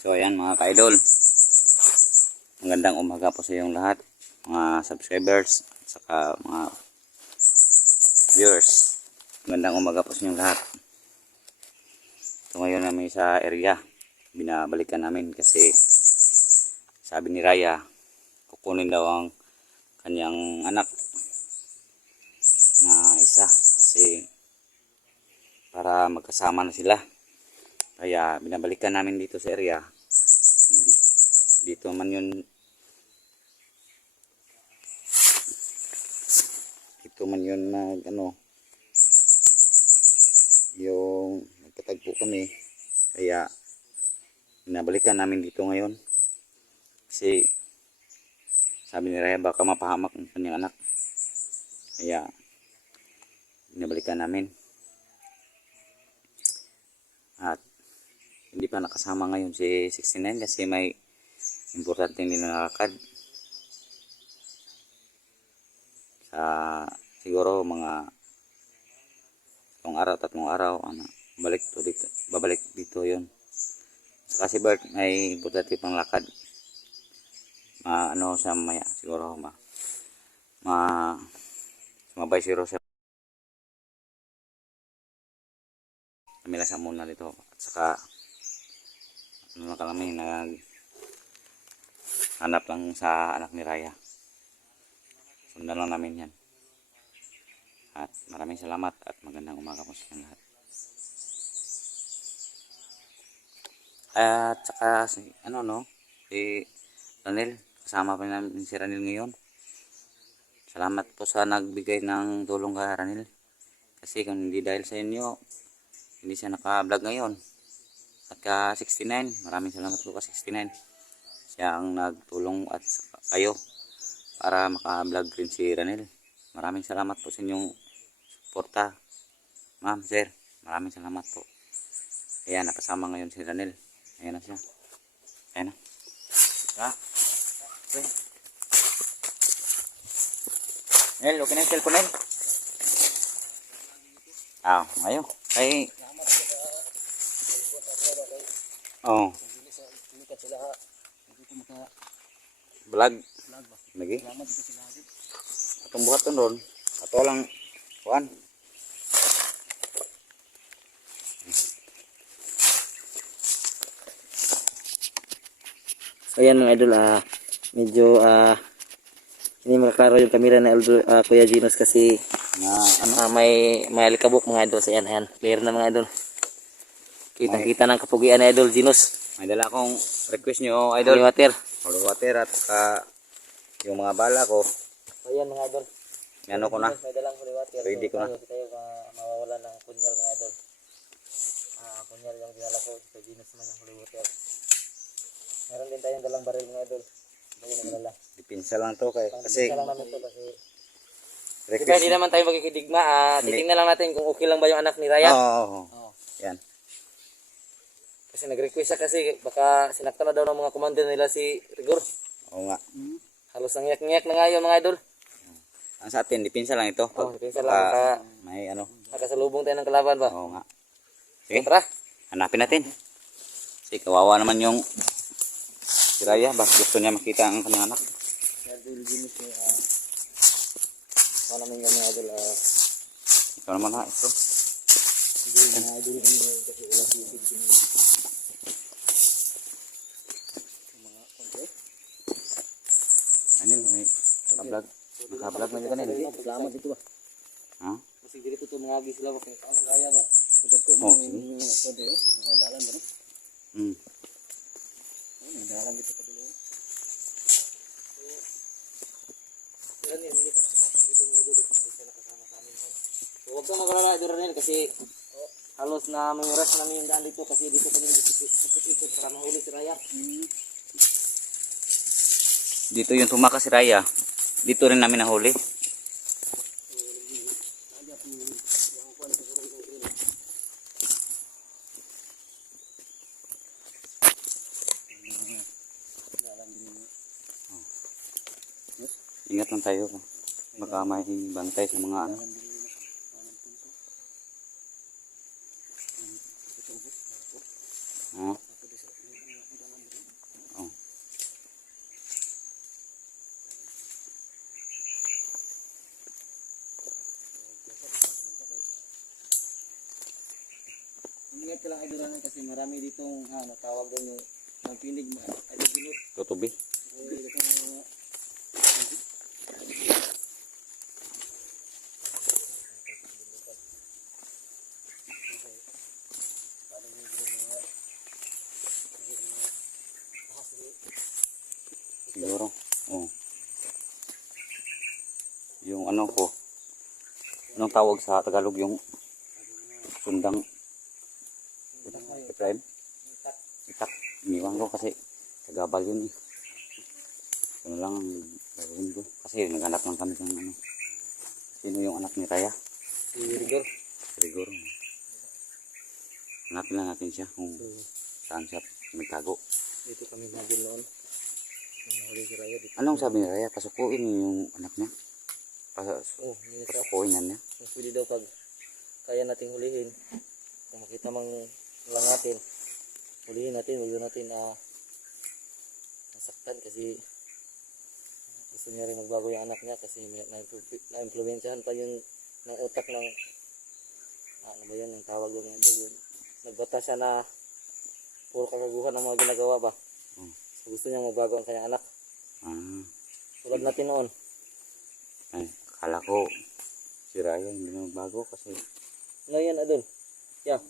So ayan mga ka-idol, magandang umaga po sa iyong lahat, mga subscribers at saka mga viewers. Magandang umaga po sa inyong lahat. So ngayon namin sa area, binabalikan namin kasi sabi ni Raya, kukunin daw ang kanyang anak na isa kasi para magkasama na sila. Kaya binabalikan namin dito sa area. Dito man yun, ito man yun nag yung nagkatagpo kami. Kaya binabalikan namin dito ngayon kasi sabi ni Raya baka mapahamak ang kanyang anak. Kaya binabalikan namin at hindi pa nakasama ngayon si 69 kasi may importante nilalakad sa siguro mga tatlong araw babalik dito yon. Saka si Bert may importante pang lakad, sa maya siguro sumabay siguro siya. Kamila sa muna dito at saka kami hanap lang sa anak ni Raya. Sundan lang namin yan. At maraming salamat at magandang umaga po sa inyo lahat. At saka si Ranil, kasama pa namin si Ranil ngayon. Salamat po sa nagbigay ng tulong kay Ranil. Kasi kung hindi dahil sa inyo, hindi siya naka-vlog ngayon. At ka 69, maraming salamat po ka 69. Siya ang nagtulong at kayo para maka-vlog rin si Ranil. Maraming salamat po sa inyong suporta. Ma'am, sir, maraming salamat po. Ayan, napasama ngayon si Ranil. Ayan na siya. Ayan na. Okay. Nel, okay na yung cellphone, Nel? Ayaw. Ay. Oh. Vlog. Lagi. Atong buhat to doon. Ato lang kuan. So yan mga idol, medyo hindi makaklaro yung camera na Kuya Ginos kasi may alikabok mga idol. So yan, clear na mga idol. Kita ng kapugian na idol Ginos. May dala akong request nyo, idol. Holy water at yung mga bala ko. So yan mga idol. Ano ko na? May dalang holy water. Ready ko na. Tayo mawawala ng kunyal mga idol. Kunyal yung dinala ko. Kuya Ginos naman yung holy water. Meron din tayong dalang baril mga idol. Dipinsa lang to kasi lang namin to kasi request. Diba, hindi naman tayo magkikidigma. Titingnan lang natin kung okay lang ba yung anak ni Raya. Oo. Yan. Kasi nag-request siya kasi baka sinaktan na daw ng mga commander nila si Rigor. Oo nga. Halos nangiyak-ngiyak na nga yun mga idol. Ang sa atin, dipinsa lang ito. Dipinsa lang. May nakasalubong tayo ng kalaban ba? Oo nga. Sige, tara. hanapin natin. Kasi kawawa naman yung si Raya. Basta gusto niya makita ang kanyang anak. Idol Ginos naman yung mga idol. Ito naman ito. Sige, mga idol kasi wala sisig Ano may naka-vlog na dito kanina. Salamat dito ba? Ha? Kasi dito to mga agi sila ba kay Raya ba? Pagkat ko Oh, sige. Dalan ba no? Dalan dito pa dulo. Yan hindi pa nakapasok dito mga idol kasi hindi sila kasama sa amin. So wag kang magalala idol Ranel kasi halos na may oras namin yung daan dito kasi dito kami ikot para mahuli si Raya. Dito yung tumakas si Raya. Dito rin namin nahuli. Ingat lang tayo. Baka may bantay sa mga Idol Ranil kasi marami ditong natawag doon yung pinig Idol Ginut. Tutubi. Siguro. Oh. Yung ano ko. Anong tawag sa Tagalog yung sundang Efraim? Itak. Iniwan ko kasi kagabal yun eh. Ano lang ang gagawin ko. Kasi nag-anak lang kami ng ano. Sino yung anak ni Raya? Si Rigor. Rigor. Hanapin lang natin siya kung saan siya nagtago. Dito kami nandun noon. Nahuli si Raya dito. Anong sabi ni Raya? Pasukuin yung anak niya? Minsan. Pasukuin na niya? Pwede daw pag kaya nating hulihin. Kung makita mang lang natin, hulihin natin, huwag natin nasaktan kasi gusto niya rin magbago yung anak niya kasi na-influensyahan pa yung ng utak ng ano ba yun, yung tawag doon yun. Nagbata siya na puro kakaguhan ng mga ginagawa ba. So, gusto niya magbago ang kanyang anak. Tulad natin noon. Ay, akala ko si Raya hindi na magbago kasi Ano yan, Adol? Yeah.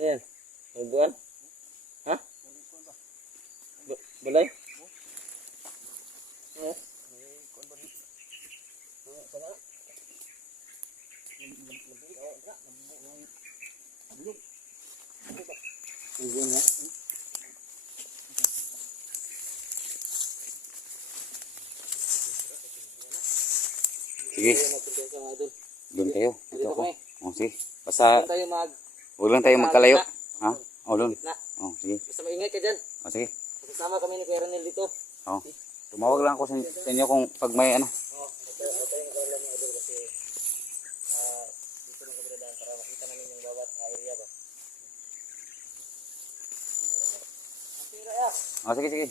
Ayan. May buwan? Ha? Balay? sige, doon tayo. Dito ako. Oh, sige. Basta, tayo huwag lang tayo magkalayo. Ha? O, doon. Oh, sige. basta maingay ka dyan. O, sige. Kasama kami ni Kuya Ranil dito. Oh. Tumawag lang ako sa inyo kung pag may ano. Ito yung nagkaroon ng Adol kasi dito lang kami dadaan para makita namin yung bawat area ba. Oh, sige, sige.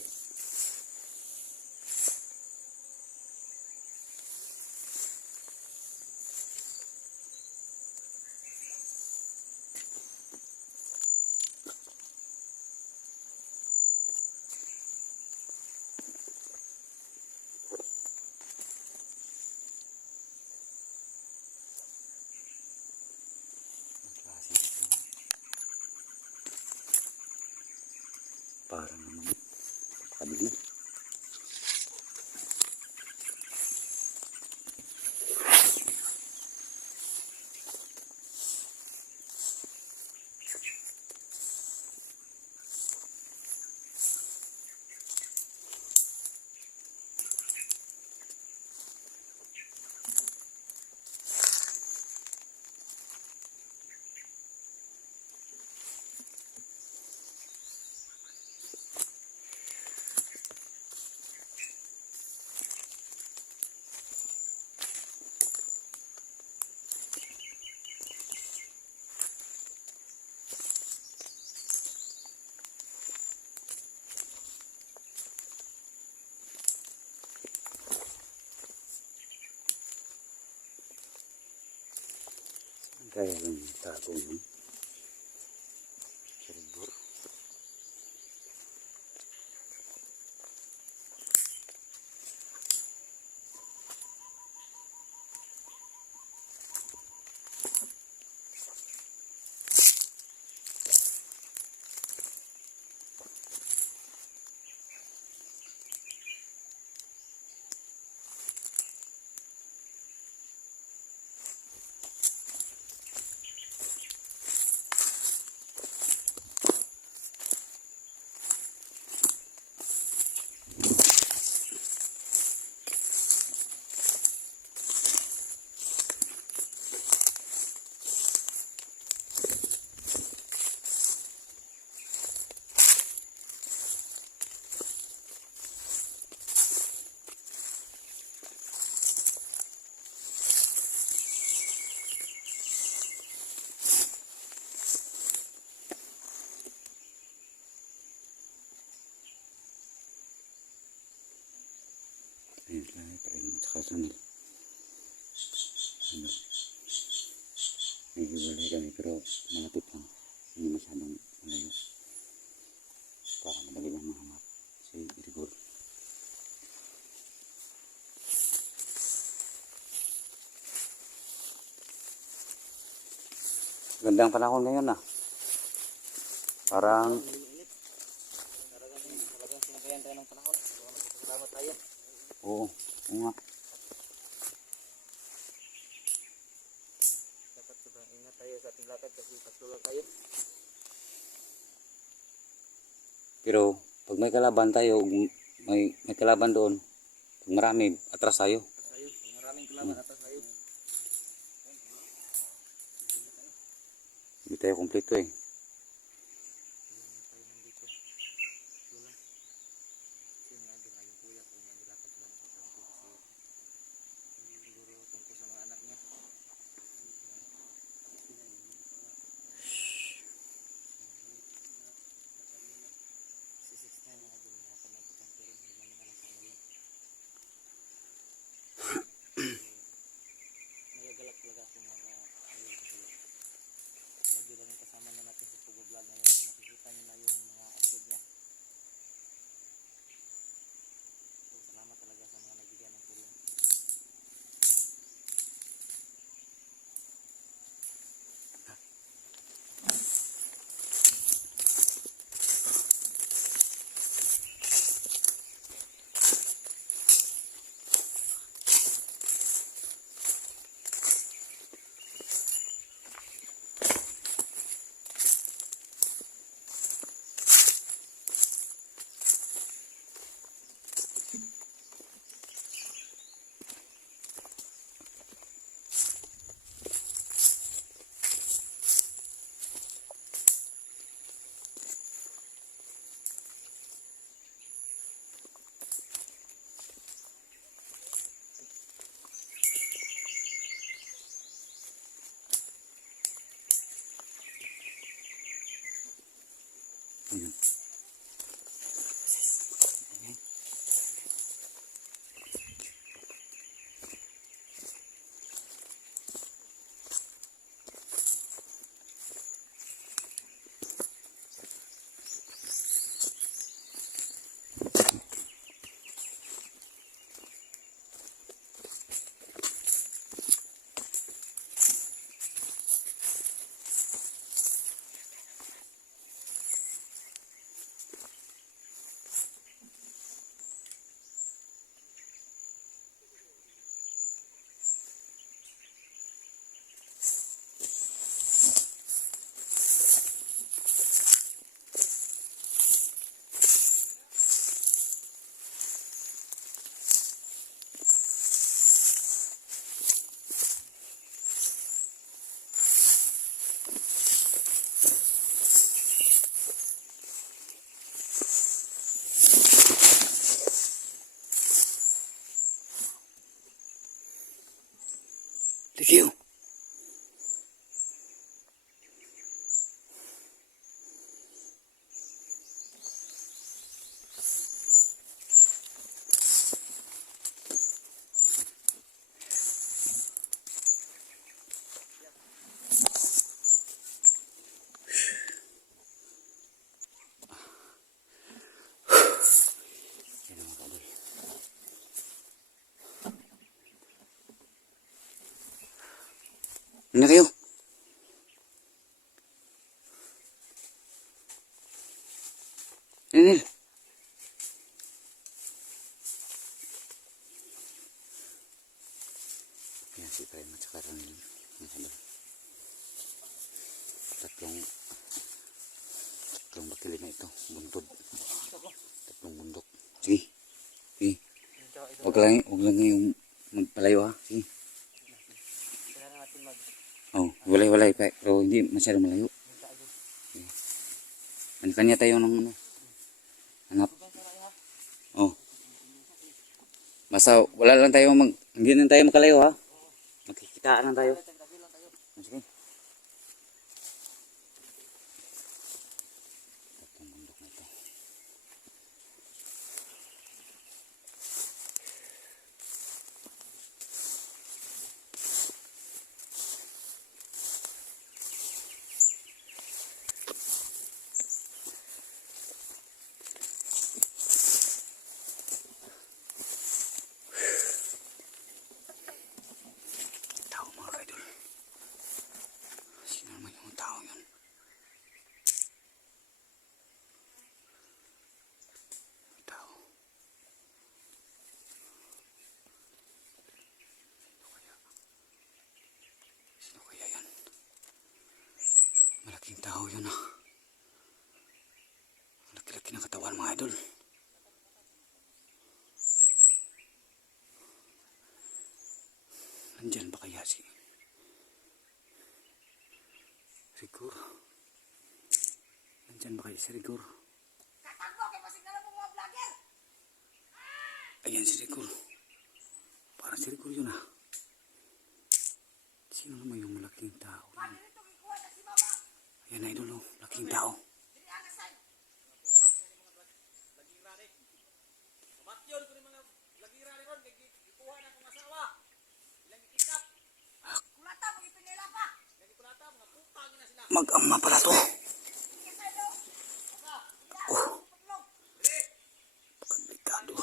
Parang naman kabili. Kaya lang tago yun. Seribor. Ayun, tayo pa rin. Tsaka Ranil. Ano, may hiwalay kami pero malapit lang. Hindi masyadong malayo. Para madali lang mahanap si Rigor. Gandang panahon ngayon ah. Parang Talagang sinabayan tayo ng panahon. Salamat tayo. oo, oo nga. Dapat sobrang ingat tayo sa ating lakad kasi pagtulog tayo. Pero pag may kalaban tayo, may kalaban doon, pag marami, atras tayo. Tayo. Maraming kalaban atas tayo. Hindi tayo kumpleto eh. Nagagalak talaga ako mga ayun kasi sabi lang yung kasama na natin sa pag-vlog ngayon. Nakikita niyo na yung mga upload niya. So salamat talaga sa mga nagbigay ng tulong. Ayun. Thank you. Yan mga kaboy. Ano kayo? Nenel. Yan si Prime at saka Ronil. Tatlong bakili na ito. Buntod. Tatlong bundok. Sige. Sige. Huwag lang yung magpalayo ha. Sige. Kailangan natin mag Oh, walay pa. Pero hindi masyadong malayo. Okay. Kanya tayo ng ano. Hanap. Oh. Basta wala lang tayo hindi lang tayo makalayo ha. Magkikitaan lang tayo. Sige. Tatlong bundok na ito. yun ah. Laki-laki ng katawan mga idol. Nandyan ba kaya si Rigor? Nandyan ba kaya si Rigor? Ayan si Rigor. Parang si Rigor yun ah. Sino naman yung malaking tao? Ayan idol oh, laking tao. Mag-ama pala to. Oh. Pagkadikado.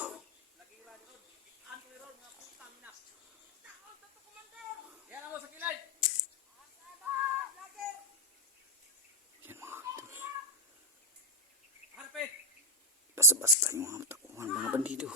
Yan mga idol. Basta-basta yung mga takuhan, mga bandido.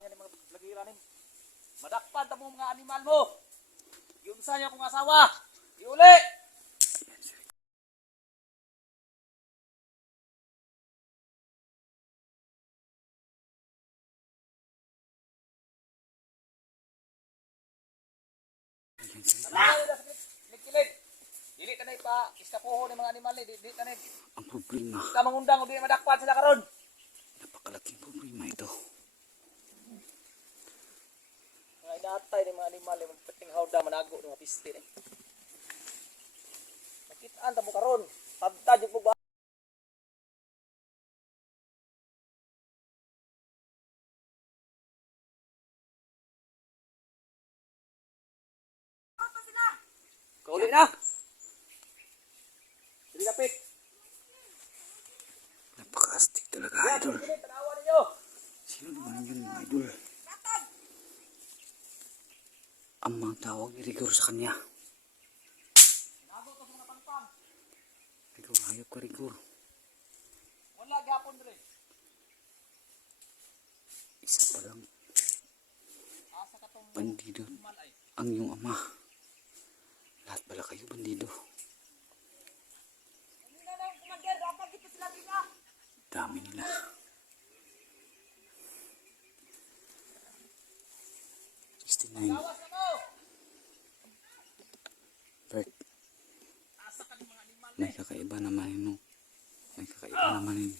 Yan yung mga lagira nin. Madakpan ta mo mga animal mo. Yun sa niya kong asawa. Iuli! Kilid. Dili ka na ipa iskapuho ng mga animal ni. Dili ka na. Ang problema, Ka mangundang o di madakpan sila karon. napakalaking problema ito. Mga inatay ng mga animal yung piting hawda manago ng mga piste ni. Nakitaan ta mo karon. Tabtad yung ba. Kauli na. Dili kapit. Napaka-astig talaga idol. Dili tanawa ninyo. Sino naman yun mga idol? Ang mga tawag ni Rigor sa kanya. Nago to sa mga pangpang. Rigor, hayop ka Rigor. Wala gapon dire. Isa pa lang Asa ka tong bandido malay. ang iyong ama. Lahat pala kayo bandido. Dami nila. Lawas na mo. Bert, Asa ka ng mga animal. may kakaiba naman yun. May kakaiba naman yun.